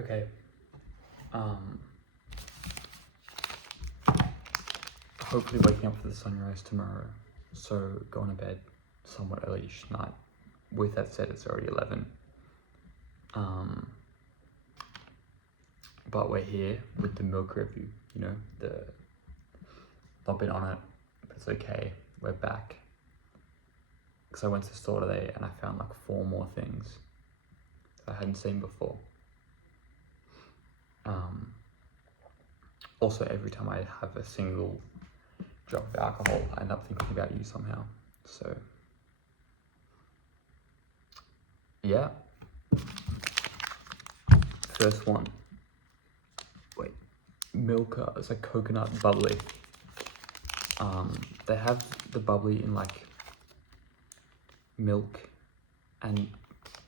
Okay. Hopefully waking up for the sunrise tomorrow. So going to bed somewhat early-ish tonight. With that said, it's already 11. But we're here with the milk review, you know, not been on it, but it's okay. We're back. Because I went to the store today and I found like 4 more things that I hadn't seen before. Also, every time I have a single drop of alcohol, I end up thinking about you somehow. So, yeah. First one. Wait. Milka. It's like coconut bubbly. They have the bubbly in like milk and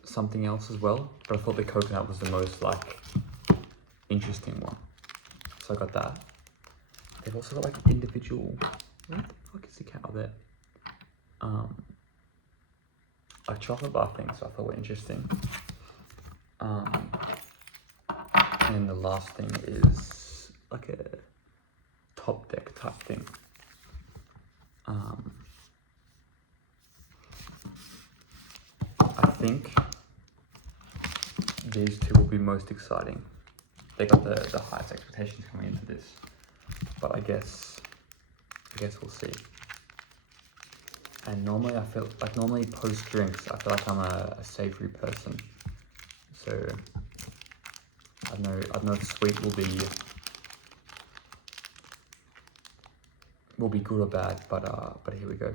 something else as well, but I thought the coconut was the most like interesting one. So I got that. They've also got like individual, where the fuck is the cow there? Like chocolate bar things, so I thought were interesting. And the last thing is like a top deck type thing. I think these two will be most exciting. They got the highest expectations coming into this, but I guess we'll see. And normally I feel like post drinks I feel like I'm a savory person, so I don't know if sweet will be good or bad, but here we go.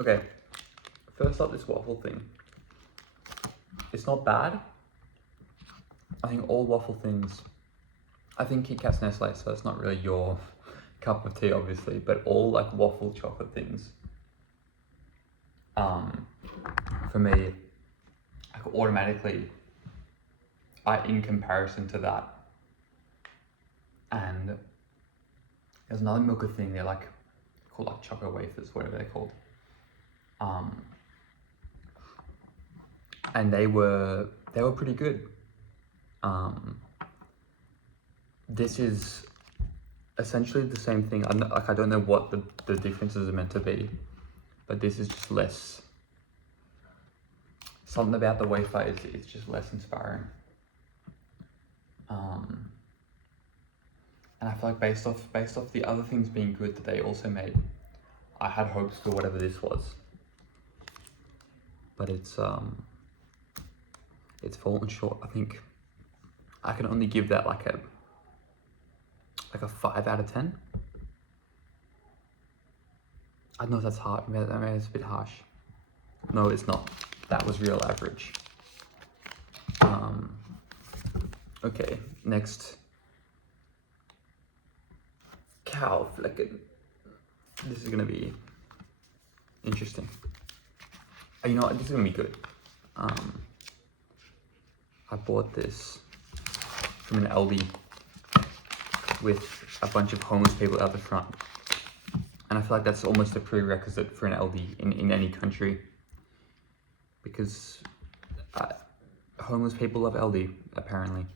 Okay, first up, this waffle thing. It's not bad. I think all waffle things, I think Kit Kat's Nestle, so it's not really your cup of tea, obviously, but all like waffle chocolate things, for me, like automatically, in comparison to that, and there's another Milka thing, they're like called like chocolate wafers, whatever they're called. And they were pretty good. This is essentially the same thing. I don't know what the differences are meant to be, but this is just less. Something about the wafer is it's just less inspiring. And I feel like based off the other things being good that they also made, I had hopes for whatever this was. But it's fallen short. I think I can only give that like a 5 out of 10. I don't know if that's hard. Maybe it's a bit harsh. No, it's not. That was real average. Okay, next. Cow flecken. This is gonna be interesting. You know what? This is gonna be good. I bought this from an Aldi with a bunch of homeless people out the front. And I feel like that's almost a prerequisite for an Aldi in any country. Because homeless people love Aldi, apparently.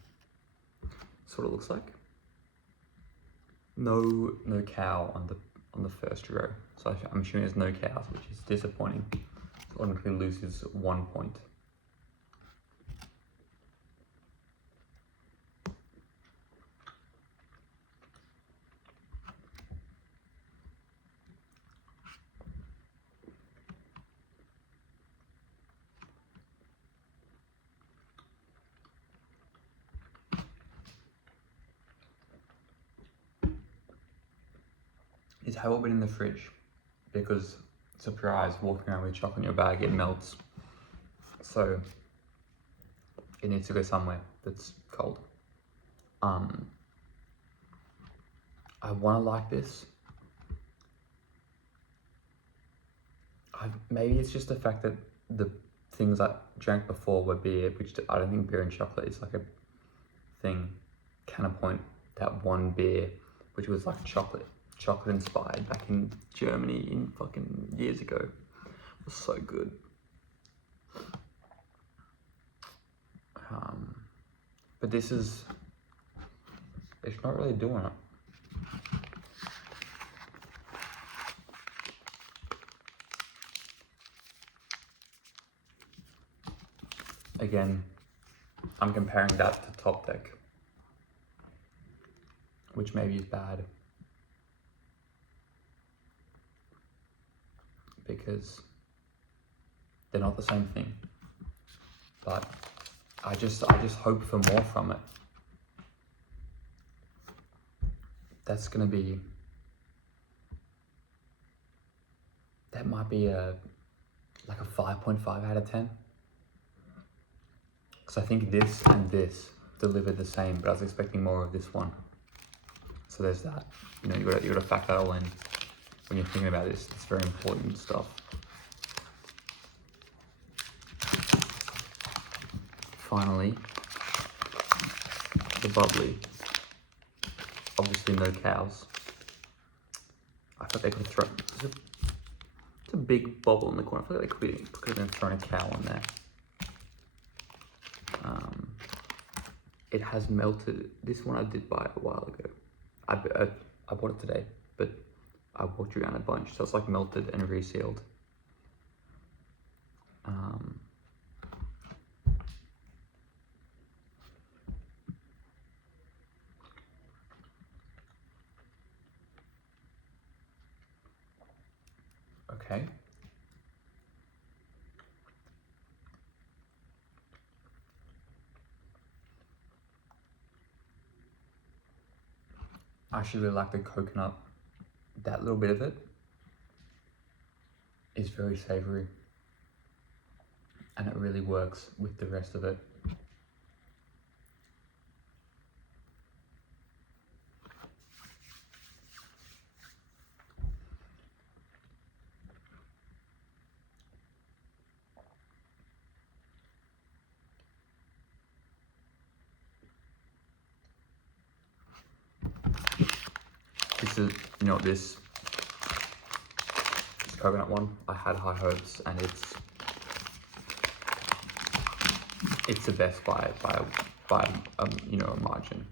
That's what it looks like. No cow on the first row. So I'm assuming there's no cows, which is disappointing. It automatically loses 1 point. It's how it been in the fridge, because surprise, walking around with chocolate in your bag, it melts. So it needs to go somewhere that's cold. I want to like this. Maybe it's just the fact that the things I drank before were beer, which I don't think beer and chocolate is like a thing. Counterpoint, that one beer, which was like chocolate inspired back in Germany in fucking years ago, it was so good. But this is, it's not really doing it. Again, I'm comparing that to Top Deck, which maybe is bad because they're not the same thing. But I just hope for more from it. That might be like a 5.5 out of 10. Because I think this and this delivered the same, but I was expecting more of this one. So there's that. You know, you gotta factor that all in when you're thinking about this. It's very important stuff. Finally, the bubbly. Obviously no cows. I thought they could throw. It's a big bubble in the corner. I thought they could have thrown a cow in there. It has melted. This one I did buy a while ago. I bought it today, but I walked around a bunch, so it's like melted and resealed. Okay. I actually really like the coconut. That little bit of it is very savory, and it really works with the rest of it. This is, you know, this coconut one, I had high hopes, and it's the best by you know, a margin.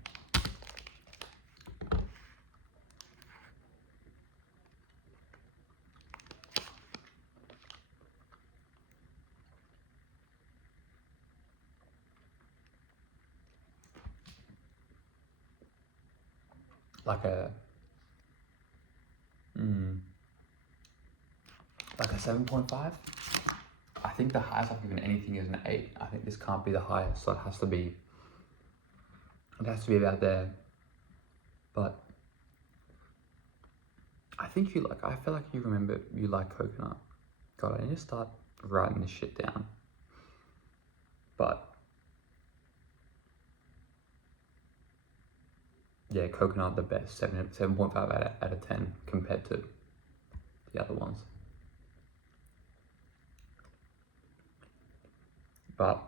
Like a 7.5. I think the highest I've given anything is an 8. I think this can't be the highest, so it has to be about there. But I think I feel like you remember you like coconut. God, I need to start writing this shit down. But yeah, coconut the best, 7.5 out of 10 compared to the other ones. But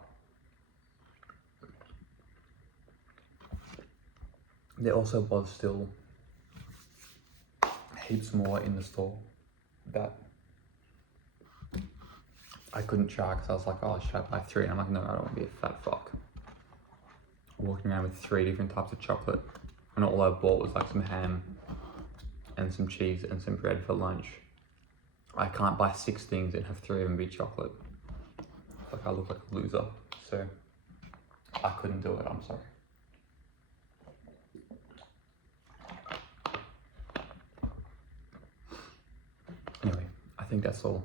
there also was still heaps more in the store that I couldn't try because I was like, oh, should I buy 3? And I'm like, no, I don't want to be a fat fuck. Walking around with 3 different types of chocolate, and all I bought was like some ham and some cheese and some bread for lunch. I can't buy 6 things and have 3 of them be chocolate. Like, I look like a loser, so I couldn't do it. I'm sorry. Anyway, I think that's all.